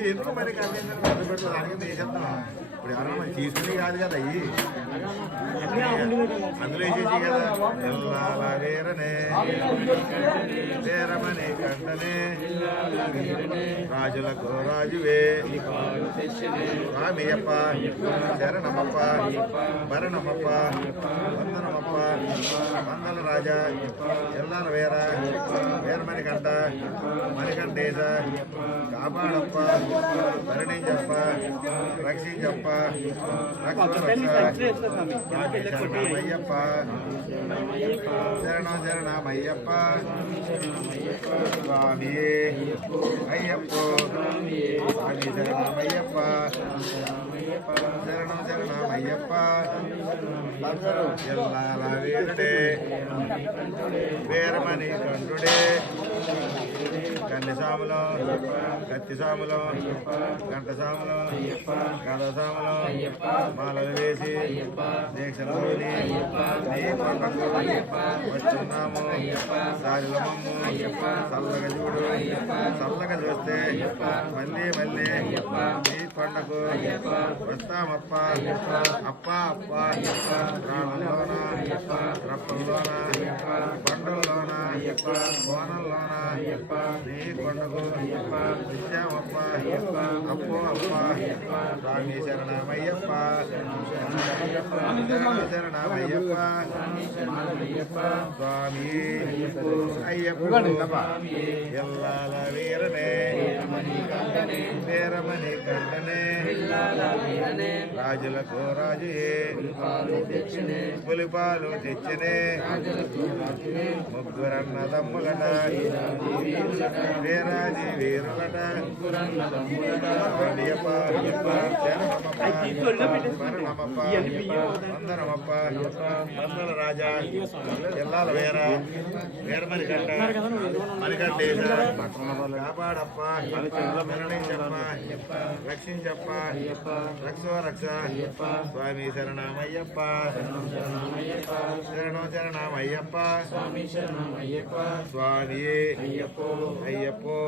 ఎందుకు మరి ఇప్పుడు ఎవరన్నా తీసుకుని కాదు కదా అయ్యి అందులో వేసేసి కదా ఎల్లాల వీరనే వీరమని కంటనే రాజులకు రాజువే స్వామియప్ప శరణమప్ప భరణమప్ప వందనమప్ప వందల రాజా ఎల్లాల వీర వీరమణి కంట మణికంఠేశ కాపాడప్ప భరణించప్ప రక్షించప్ప శరణమయ్యప్ప శరణం శరణమయ్యప్ప స్వామి అయ్యప్ప స్వామి శరణమయ్యప్ప శరణం శరణమయ్యప్ప ఎల్లాల వీరుడే వీరమణి కంఠుడే కన్నిసాములో కత్తిసాములో గంటసాములో గదసాములో మాలలు వేసి దీక్షలోని నీ కొండకు వచ్చున్నాము దారిలో మమ్ము చల్లగా చూడు చల్లగా చూస్తే మళ్ళీ మళ్ళీ నీ కొండకు వస్తామప్ప అప్ప అప్ప రామంలోన రప్పంలోన కొండల్లోన కోనల్లోన నీ కొండకు వచ్చామప్ప అప్పో అప్ప స్వామి శరణమయ్యప్ప శరణమయ్యప్ప స్వామి అయ్యప్ప ఎల్లాల వీరనే వీరమణి కంటనే రాజులకు రాజుయే పులిపాలు తెచ్చనే ముగ్గురన్న తమ్ములట వీరాజి వీరులట వందనమప్ప వందల రాజా ఎల్లాల వీర వీరమణి కంట మణికంఠేశ కాపాడప్ప మరణించప్ప రక్షించప్ప రక్షో రక్ష స్వామి శరణమయ్యప్ప శరణం శరణమయ్యప్ప స్వామి అయ్యప్పో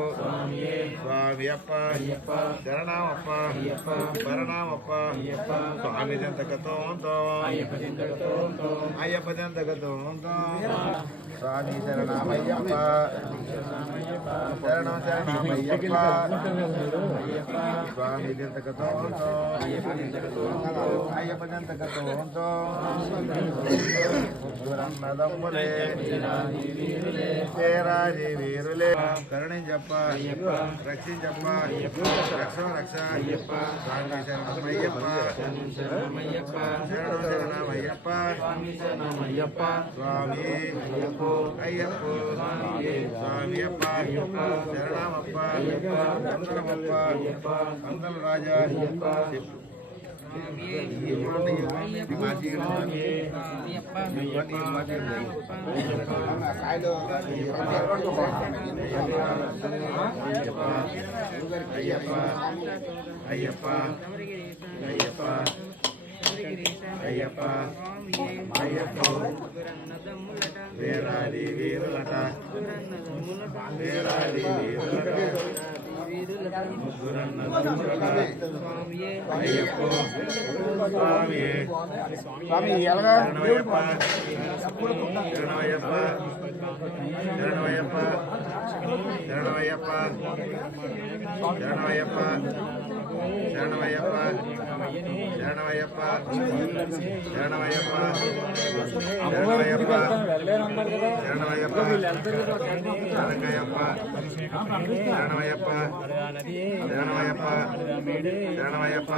స్వామియప్ప శరణమప్ప భరణమప్ప స్వామి దంతకతో అయ్యప్ప దంతకతో స్వామి శరణమయ్యప్ప శరణం శరణమయ్యప్ప స్వామి దంతకతో అయ్యప్ప దంతకతో దమ్ములే రాజీ వీరులే కరుణించప్ప రక్షించప్ప రక్ష రక్ష స్వామి శరణమయ్యప్ప శరణం శరణమయ్యప్ప స్వామి అయ్యప్ప స్వామియప్ప శరణమప్ప వందనమప్ప వందల రాజా అయ్యప్ప అయ్యప్ప అయ్యప్ప వీరాది వీరులట వీరాది వీరులట అయ్యప్ప స్వామి శరణమయ్యప్ప శరణమయ్యప్ప శరణమయ్యప్ప శరణమయ్యప్ప శరణమయ్యప్ప శరణమయ్యప్ప శరణమయ్యప్ప శరణమయ్యప్ప శరణమయ్యప్ప శరణమయ్యప్ప శరణమయ్యప్ప శరణమయ్యప్ప శరణమయ్యప్ప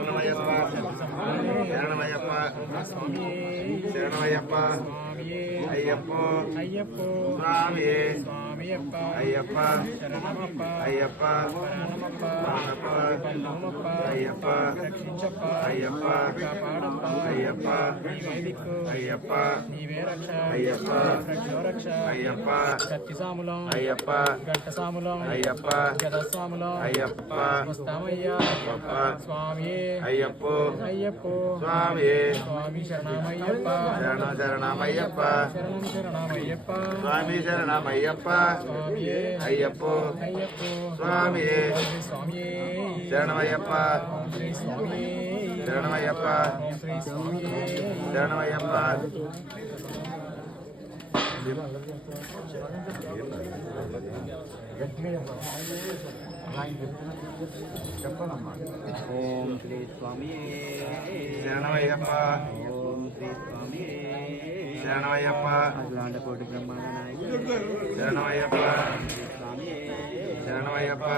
శరణమయ్యప్ప శరణమయ్యప్ప శరణమయ్యప్ప అయ్యప్పో స్వామియే అయ్యప్ప అయ్యప్ప అయ్యప్ప అయ్యప్ప అయ్యప్ప అయ్యప్ప అయ్యప్ప అయ్యప్ప కత్తిసాములం అయ్యప్ప గట్టసాములం అయ్యప్ప గదసాములం అయ్యప్ప వస్తామయ్యా స్వామి అయ్యప్పో అయ్యప్పో స్వామియే స్వామి శరణమయ్యప్ప శరణం శరణమయ్యప్ప శరణం శరణమయ్యప్ప స్వామి శరణమయ్యప్ప స్వామియే అయ్యప్పో అయ్యప్పో స్వామియే స్వామియే శరణమయ్యప్ప శ్రీ స్వామియే శరణమయ్యప్ప శ్రీ స్వామియే శరణమయ్యప్ప ఓం శ్రీ స్వామి శరణమయ్యప్ప ఓం శ్రీ స్వామి శరణమయ్యప్ప అఖిలాండకోటి బ్రహ్మాండ నాయకుడు శరణమయ్యప్ప స్వామి శరణమయ్యప్ప